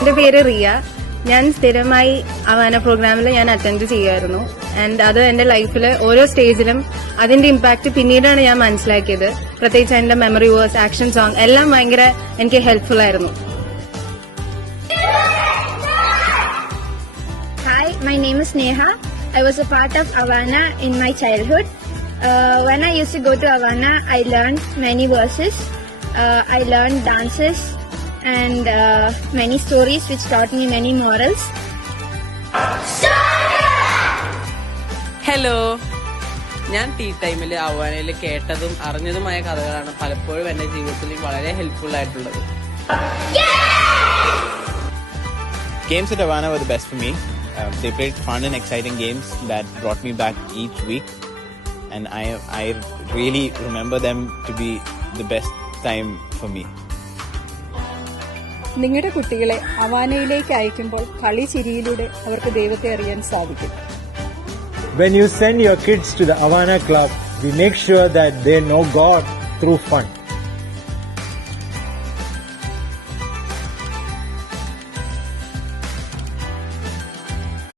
എന്റെ പേര് റിയ. ഞാൻ സ്ഥിരമായി അവാന പ്രോഗ്രാമിൽ ഞാൻ അറ്റൻഡ് ചെയ്യുമായിരുന്നു. ആൻഡ് അത് എന്റെ ലൈഫിൽ ഓരോ സ്റ്റേജിലും അതിന്റെ ഇമ്പാക്ട് പിന്നീടാണ് ഞാൻ മനസ്സിലാക്കിയത്. പ്രത്യേകിച്ച് എന്റെ മെമ്മറി വേഴ്സ്, ആക്ഷൻ സോങ് എല്ലാം ഭയങ്കര എനിക്ക് ഹെൽപ്ഫുൾ ആയിരുന്നു. Hi, my name is Neha. I was a part of Avana in my childhood. When I used to go to Avana, I learned many verses. I learned dances and many stories which taught me many morals. Hello, ഞാൻ ടീ ടൈമിൽ അവാനയിൽ കേട്ടതും അറിഞ്ഞതുമായ കഥകളാണ് പലപ്പോഴും എന്റെ ജീവിതത്തിൽ വളരെ ഹെൽപ്ഫുൾ ആയിട്ടുള്ളത്. Games at Avana were the best for me. They played fun and exciting games that brought me back each week, and I really remember them to be the best time for me. നിങ്ങളുടെ കുട്ടികളെ അവാനയിലേക്ക് അയക്കുമ്പോൾ കളി ചിരിയിലൂടെ അവർക്ക് ദൈവത്തെ അറിയാൻ സാധിക്കും. When you send your kids to the Avana Club, we make sure that they know God through fun.